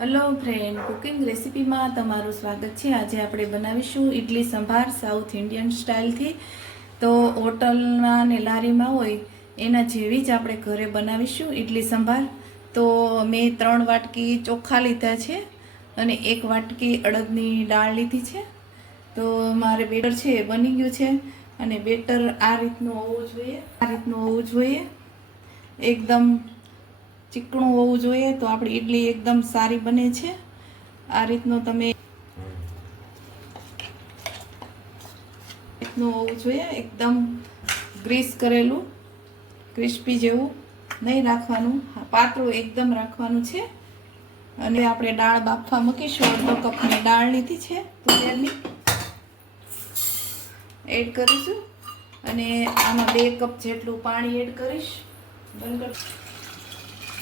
Hello friend, cooking રેસિપીમાં તમારું સ્વાગત છે। આજે આપણે બનાવીશું ઇડલી સંભાર સાઉથ ઇન્ડિયન સ્ટાઇલથી। તો હોટલમાં ને લારીમાં હોય એના જેવી જ આપણે ઘરે બનાવીશું ઇડલી સંભાર। તો મેં 3 વાટકી ચોખા લીધા છે અને 1 વાટકી અડદની દાળ લીધી છે। તો મારે બેટર છે એ બની ગયું છે અને બેટર આ રીતનું હોવું જોઈએ, એકદમ ચીકણું હોવું જોઈએ તો આપણી ઇડલી એકદમ સારી બને છે। આ રીતનું હોવું જોઈએ, એકદમ ગ્રીસ કરેલું, ક્રિસ્પી જેવું નહીં રાખવાનું, પાતળું એકદમ રાખવાનું છે। અને આપણે દાળ બાફવા મૂકીશું। અડધો કપની દાળ લીધી છે તુવેરની, એડ કરીશું અને આમાં 2 કપ જેટલું પાણી એડ કરીશ।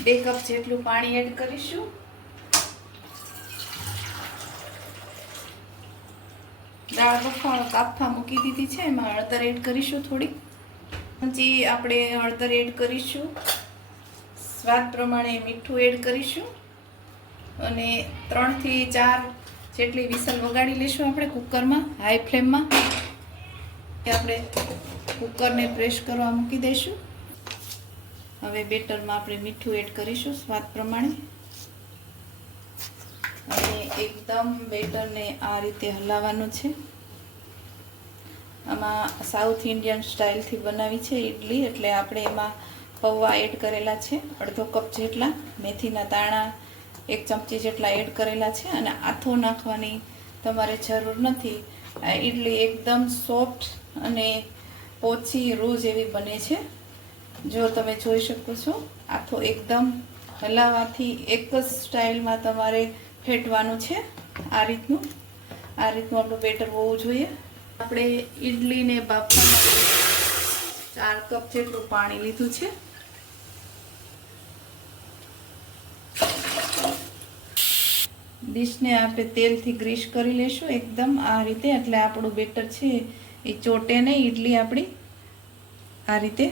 2 કપ જેટલું પાણી એડ કરીશું। દાળ બાફવા મૂકી દીધી છે, એમાં હળદર એડ કરીશું થોડી, પછી આપણે હળદર એડ કરીશું, સ્વાદ પ્રમાણે મીઠું એડ કરીશું અને 3 થી 4 જેટલી વિસલ વગાડી લઈશું આપણે કુકરમાં હાઈ ફ્લેમમાં। આપણે કુકરને પ્રેસ કરવા મૂકી દઈશું। હવે બેટરમાં આપણે મીઠું એડ કરીશું સ્વાદ પ્રમાણે અને એકદમ બેટરને આ રીતે હલાવવાનું છે। આમાં સાઉથ ઇન્ડિયન સ્ટાઇલથી બનાવી છે ઇડલી, એટલે આપણે એમાં પૌવા એડ કરેલા છે, અડધો કપ જેટલા, મેથીના દાણા 1 ચમચી જેટલા એડ કરેલા છે અને આથો નાખવાની તમારે જરૂર નથી। આ ઇડલી એકદમ સોફ્ટ અને પોચી રૂ જેવી બને છે। જો તમે જોઈ શકો છો, આથો એકદમ હલાવવાથી એક જ સ્ટાઇલમાં તમારે ફેટવાનું છે। આ રીતનું આપણું બેટર હોવું જોઈએ। આપણે ઇડલીને બાફવા માટે 4 કપ જેટલું પાણી લીધું છે। ડીશને આપણે તેલથી ગ્રીસ કરી લેશું એકદમ આ રીતે, એટલે આપણું બેટર છે એ ચોટે નહીં, ઇડલી આપણી આ રીતે।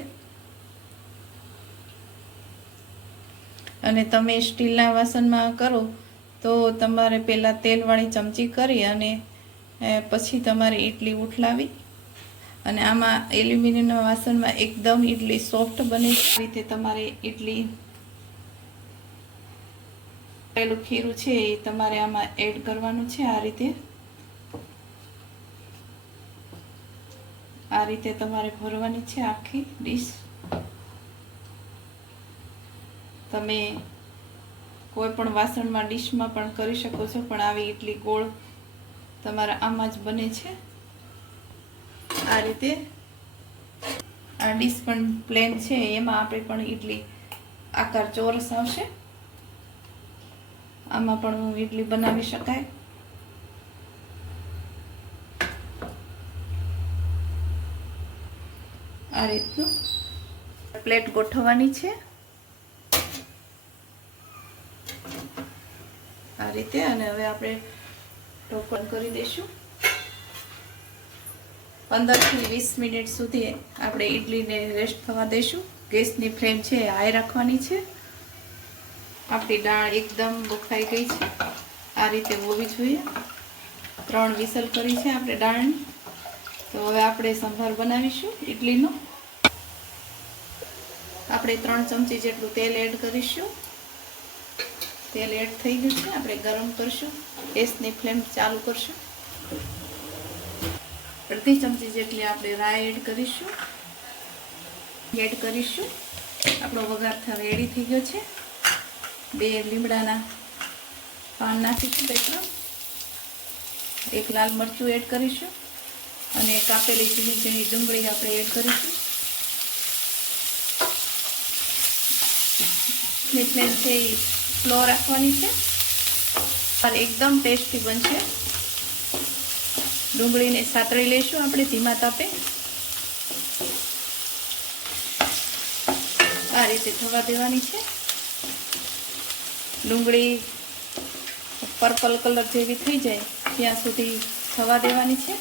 અને તમે સ્ટીલના વાસણમાં કરો તો તમારે પહેલાં તેલવાળી ચમચી કરી અને પછી તમારે ઇડલી ઉઠલાવી, અને આમાં એલ્યુમિનિયમના વાસણમાં એકદમ ઇડલી સોફ્ટ બને છે। આ રીતે તમારે ઇડલી પેલું ખીરું છે એ તમારે આમાં એડ કરવાનું છે। આ રીતે તમારે ભરવાની છે આખી ડીશ। તમે કોઈ પણ વાસણમાં ડીશમાં પણ કરી શકો છો, પણ આવી ઇડલી ગોળ તમારા આમાં જ બને છે આ રીતે। આ ડીશ પણ પ્લેન છે, એમાં આપણે પણ ઇડલી આકાર ચોરસ આવશે, આમાં પણ ઇડલી બનાવી શકાય। આ રીતનું પ્લેટ ગોઠવવાની છે આ રીતે, અને હવે આપણે ઢોકણ કરી દઈશું। 15 થી 20 મિનિટ સુધી આપણે ઇડલીને રેસ્ટ થવા દઈશું। ગેસની ફ્લેમ છે હાઈ રાખવાની છે। આપણી દાળ એકદમ બફાઈ ગઈ છે, આ રીતે હોવી જોઈએ। 3 વિસલ કરી છે આપણે દાળની। તો હવે આપણે સંભાર બનાવીશું ઇડલીનો। આપણે 3 ચમચી જેટલું તેલ એડ કરીશું। તેલ એડ થઈ ગયું છે, આપણે ગરમ કરશું, ગેસની ફ્લેમ ચાલુ કરશું। અડધી ચમચી જેટલી આપણે રાઈ એડ કરીશું। આપણો વઘાર થવા રેડી થઈ ગયો છે। 2 લીમડાના પાન નાખીશું, 1 લાલ મરચું એડ કરીશું અને કાપેલી ઝીણી ઝીણી ડુંગળી આપણે એડ કરીશું। ફ્લેમ છે એ સ્લો રાખવાની છે, એકદમ ટેસ્ટી બનશે। ડુંગળીને સાતળી લઈશું આપણે ધીમા તાપે, આ રીતે થવા દેવાની છે। ડુંગળી પર્પલ કલર જેવી થઈ જાય ત્યાં સુધી થવા દેવાની છે।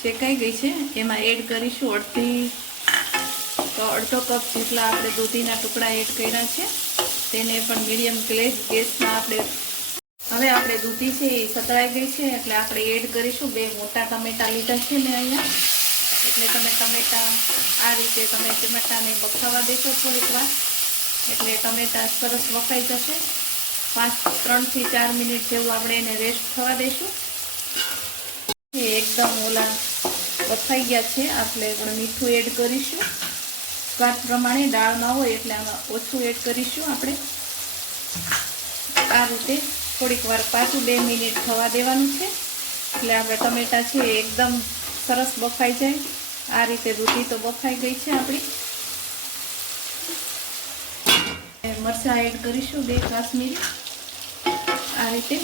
શેકાઈ ગઈ છે, એમાં એડ કરીશું અડધો કપ જેટલા આપણે દૂધીના ટુકડા એડ કર્યા છે। તેને પણ મીડિયમ ગેસમાં આપણે દૂધી છે એ સતળાઈ ગઈ છે એટલે આપણે એડ કરીશું 2 મોટા ટમેટા લીધા છે ને અહીંયા, એટલે તમે ટમેટા આ રીતે તમે ટમેટાને બફાવા દેશો થોડીક વાર, એટલે ટમેટા સરસ બફાઈ જશે. 3 થી 4 મિનિટ જેવું આપણે એને રેસ્ટ થવા દઈશું. એકદમ બફાઈ ગયા છે. આપણે પણ મીઠું એડ કરીશું સ્વાદ પ્રમાણે, દાળમાં હોય એટલે આમાં ઓછું એડ કરીશું. આપણે આ રીતે થોડીક વાર પાછું 2 મિનિટ થવા દેવાનું છે, એટલે આપણે ટમેટા છે એકદમ સરસ બફાઈ જાય. આ રીતે દૂધી તો બફાઈ ગઈ છે આપણી. મરચાં એડ કરીશું 2 કાશ્મીરી આ રીતે.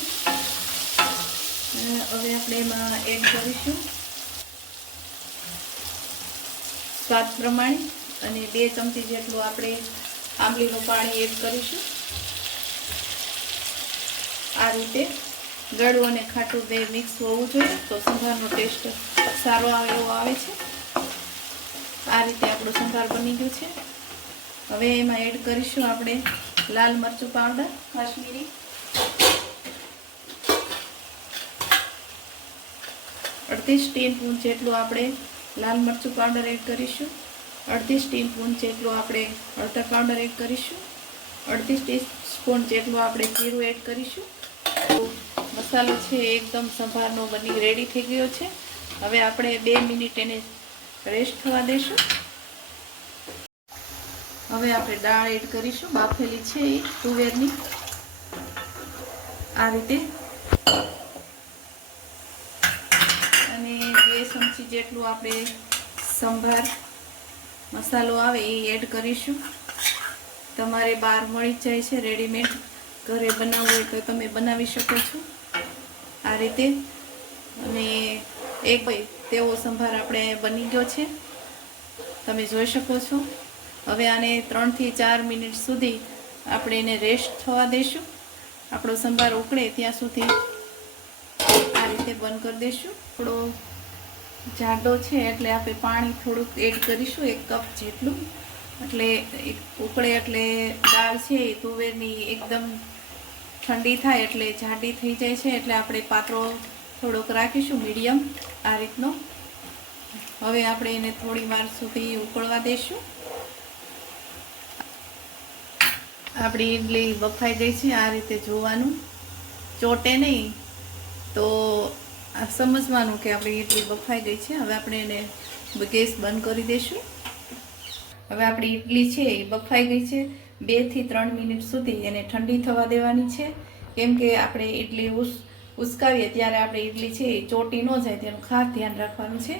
હવે આપણે એમાં એડ કરીશું સ્વાદ પ્રમાણે અને 2 ચમચી જેટલું આપણે આંબલીનું પાણી એડ કરીશું. આ રીતે ગળું અને ખાટું 2 મિક્સ હોવું જોઈએ તો સંભારનો ટેસ્ટ સારો આવે છે. આ રીતે આપણું સંભાર બની ગયું છે. હવે એમાં એડ કરીશું આપણે લાલ મરચું પાવડર કાશ્મીરી, 1/2 ટીસ્પૂન જેટલું આપણે લાલ મરચું પાવડર એડ કરીશું. 1/2 ટીસ્પૂન જેટલું આપણે હળદર પાવડર એડ કરીશું. 1/2 ટીસ્પૂન જેટલું આપણે જીરું એડ કરીશું. મસાલો છે એકદમ સંભારનો બની રેડી થઈ ગયો છે. હવે આપણે 2 મિનિટ એને રેસ્ટ થવા દઈશું. હવે આપણે દાળ એડ કરીશું, બાફેલી છે એ તુવેરની. આ રીતે અને 2 ચમચી જેટલું આપણે સંભાર મસાલો આવે એ એડ કરીશું. તમારે બહાર મળી જાય છે રેડીમેડ, ઘરે બનાવવું હોય તો તમે બનાવી શકો છો આ રીતે. અને એક તેવો સંભાર આપણે બની ગયો છે, તમે જોઈ શકો છો. હવે આને 3 થી 4 મિનિટ સુધી આપણે એને રેસ્ટ થવા દઈશું. આપણો સંભાર ઉકળે ત્યાં સુધી આ રીતે બંધ કરી દઈશું. થોડો જાડો છે એટલે આપણે પાણી થોડુંક એડ કરીશું 1 કપ જેટલું, એટલે ઉકળે એટલે દાળ છે એ તુવેરની એકદમ ઠંડી થાય એટલે જાડી થઈ જાય છે, એટલે આપણે પાતળો થોડોક રાખીશું મીડિયમ આ રીતનો. હવે આપણે એને થોડી વાર સુધી ઉકળવા દઈશું. આપણી ઈડલી બફાઈ ગઈ છે. આ રીતે જોવાનું, ચોટે નહીં તો સમજવાનું કે આપણી ઈડલી બફાઈ ગઈ છે. હવે આપણે એને ગેસ બંધ કરી દઈશું. હવે આપણી ઈડલી છે એ બફાઈ ગઈ છે. 2 થી 3 મિનિટ સુધી એને ઠંડી થવા દેવાની છે, કેમ કે આપણે ઈડલી ઉસકાવીએ ત્યારે આપણે ઈડલી છે એ ચોટી ન જાય તેનું ખાસ ધ્યાન રાખવાનું છે.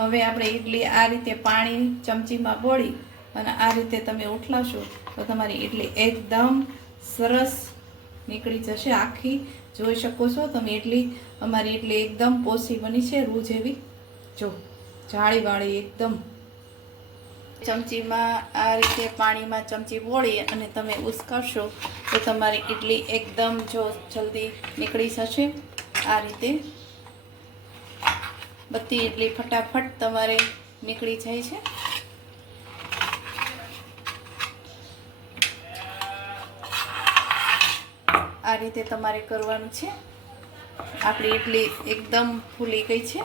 હવે આપણે ઈડલી આ રીતે પાણી ચમચીમાં બોળી અને આ રીતે તમે ઉઠલાવશો તો તમારી ઈડલી એકદમ સરસ નીકળી જશે આખી. જોઈ શકો છો તમે અમારી ઈડલી એકદમ પોસી બની છે, રૂ જેવી. જો જાળીવાળી એકદમ. ચમચીમાં આ રીતે પાણીમાં ચમચી બોળી અને તમે ઉસકાવશો તો તમારી ઈડલી એકદમ જલ્દી નીકળી જશે. આ રીતે બધી ઈડલી ફટાફટ તમારે નીકળી જાય છે. આ રીતે તમારે કરવાનું છે. આપણી ઈડલી એકદમ ફૂલી ગઈ છે.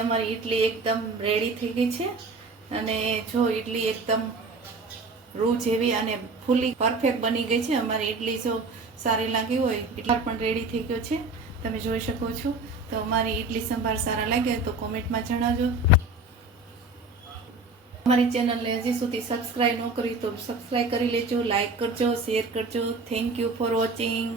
અમારી ઈડલી એકદમ રેડી થઈ ગઈ છે. અને જો ઈડલી એકદમ રૂ જેવી અને ફૂલી પરફેક્ટ બની ગઈ છે. અમારી ઈડલી જો સારી લાગી હોય એટલા પણ રેડી થઈ ગયો છે, તમે જોઈ શકો છો. તો અમારી ઈડલી સંભાર સારા લાગ્યા તો કોમેન્ટમાં જણાવજો. અમારી ચેનલને હજી સુધી સબસ્ક્રાઈબ ન કરી તો સબસ્ક્રાઈબ કરી લેજો, લાઈક કરજો, શેર કરજો. Thank you for watching.